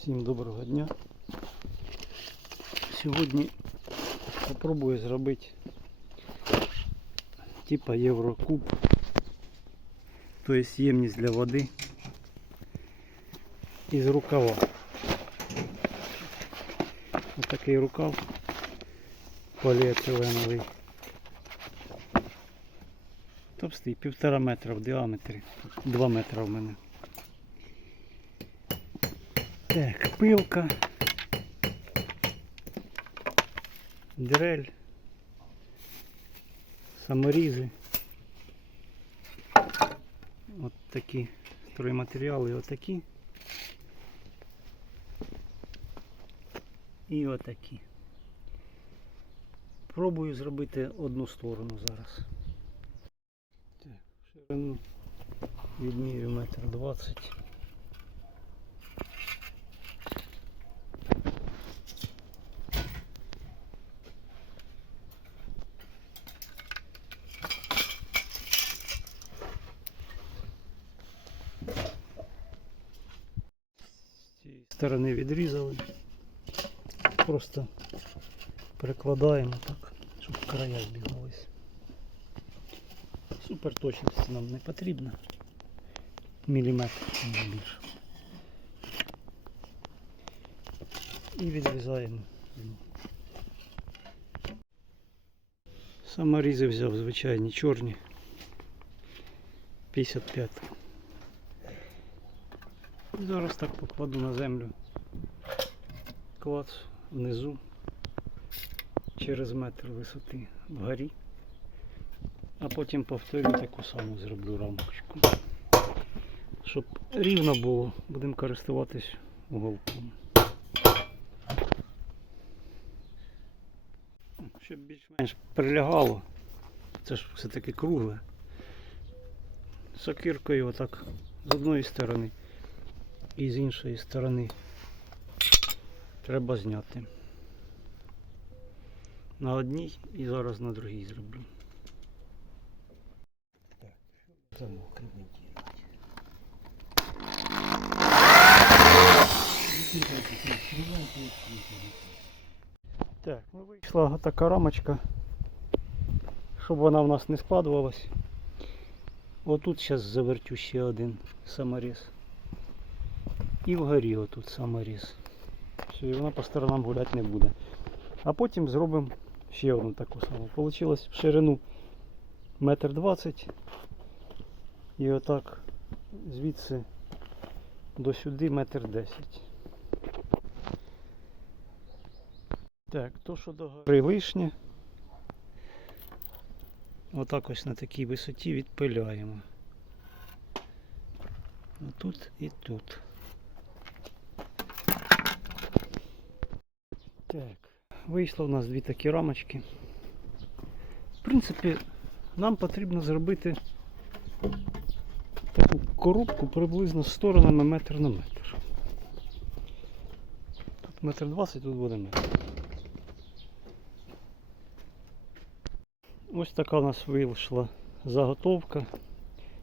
Всім доброго дня. Сьогодні спробую зробити типа Єврокуб, тобто ємність для води із рукава. Ось такий рукав поліетиленовий. Товстий, півтора метра в діаметрі, два метра в мене. Так, пилка. Дрель. Саморізи. От такі стройматеріали, отакі. І отакі. Пробую зробити одну сторону зараз. Так, ширину відмірю метр двадцять. сторони відрізали. Просто прикладаємо так, щоб края збігалися. Супер точності нам не потрібно. Міліметр не більше. І відрізаємо. Саморізи взяв звичайні чорні. 55. І зараз так покладу на землю. Клац внизу через метр висоти вгорі. А потім повторю таку саму зроблю рамочку. Щоб рівно було, будемо користуватись уголком. Щоб більш-менш прилягало. Це ж все-таки кругле. Сокиркою отак з одної сторони і з іншої сторони треба зняти. На одній і зараз на другій зроблю. замок ремонтировать. Так, ну вийшла така рамочка, щоб вона в нас не складувалась. Отут зараз завертю ще один саморіз. І вгорі отут саморіз. Все, і вона по сторонам гуляти не буде. А потім зробимо ще одну таку саму. Получилось в ширину метр двадцять. І отак звідси до сюди метр десять. Так, то що до гори вишня. Отак ось на такій висоті відпиляємо. Тут і тут. Так, вийшло у нас дві такі рамочки. В принципі, нам потрібно зробити таку коробку приблизно сторонами метр на метр. Тут метр двадцять, тут буде метр. Ось така у нас вийшла заготовка.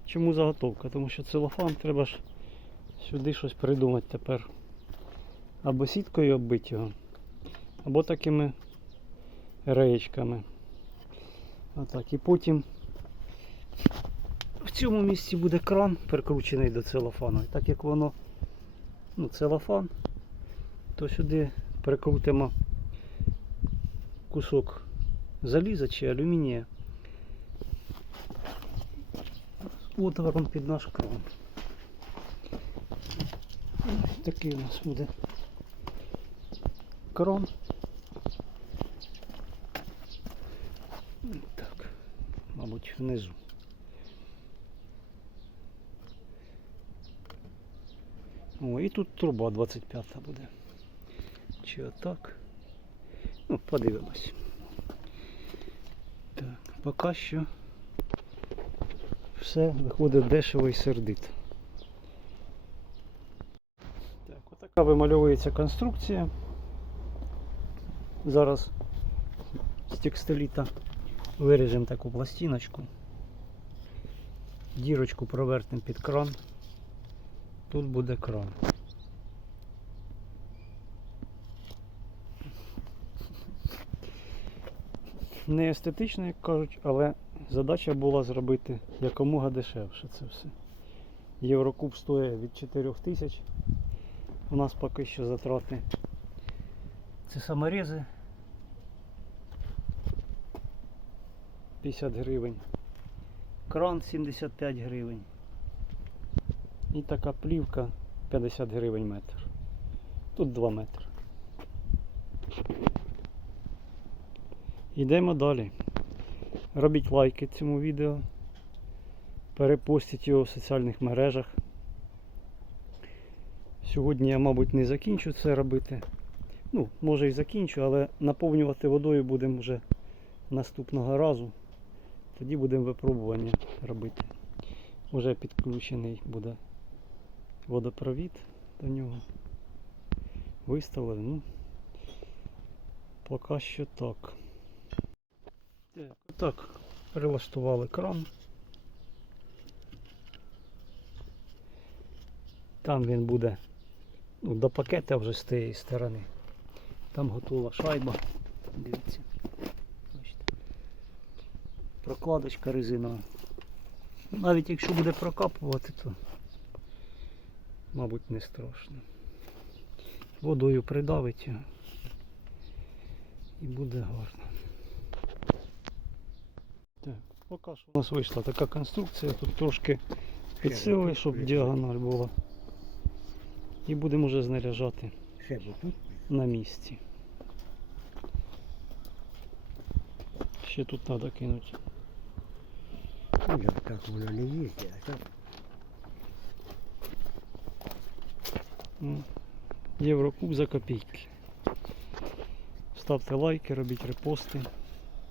Чому заготовка? Тому що целофан треба ж сюди щось придумати тепер. Або сіткою оббити його, або такими реєчками. Отак. І потім в цьому місці буде кран прикручений до целофану. І так як воно ну, целофан, то сюди прикрутимо кусок заліза чи алюмінія. Отвором під наш кран. Такий у нас буде кран. Так, мабуть, внизу. О, і тут труба 25 буде. Чи отак? Ну, подивимось. Так, поки що все виходить дешево і сердито. Так, отака вимальовується конструкція. Зараз з текстиліта Виріжемо таку пластиночку, дірочку провертимо під кран, тут буде кран. Не естетично, як кажуть, але задача була зробити якомога дешевше це все. Єврокуб стоїть від 4 тисяч. У нас поки що затрати. Це саморізи. 50 гривень. Кран 75 гривень. І така плівка 50 гривень метр. Тут 2 метри. Йдемо далі. Робіть лайки цьому відео. Перепостіть його в соціальних мережах. Сьогодні я, мабуть, не закінчу це робити. Ну, може і закінчу, але наповнювати водою будемо вже наступного разу. Тоді будемо випробування робити. Уже підключений буде водопровід до нього. Виставлений. Ну, поки що. Так, так, прилаштували кран. Там він буде ну, до пакета вже з тієї сторони. Там готова шайба. Дивіться. Прокладочка резинова. Навіть якщо буде прокапувати, то мабуть не страшно. Водою придавить його і буде гарно. Так, поки що у нас вийшла така конструкція, тут трошки підсилили, щоб діагональ була. І будемо вже знаряжати на місці. Ще тут треба кинути. Ну, так воно не їздить, а так Єврокуб за копійки. Ставте лайки, робіть репости,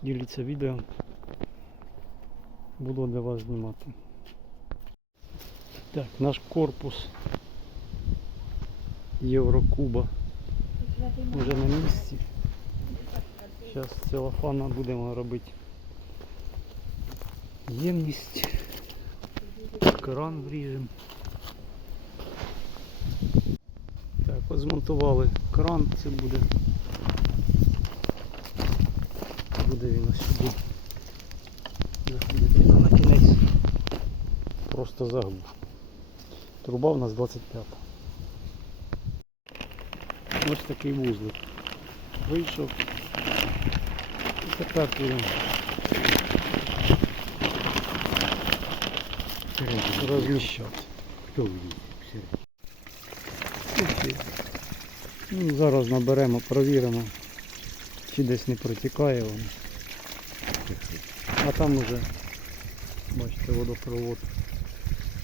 діліться відео. Буду для вас знімати. Так, наш корпус Єврокуба вже на місці. Зараз з целофана будемо робити ємність. Кран вріжемо. Так, от змонтували кран, це буде. Буде він ось сюди. Заходити на кінець. Просто заглуш. Труба у нас 25. Ось такий вузлик. Вийшов. І тепер будемо розміщати. Хто? Окей. Ну, зараз наберемо, провіримо, чи десь не протікає воно. А там уже, бачите, водопровод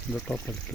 до тапельки.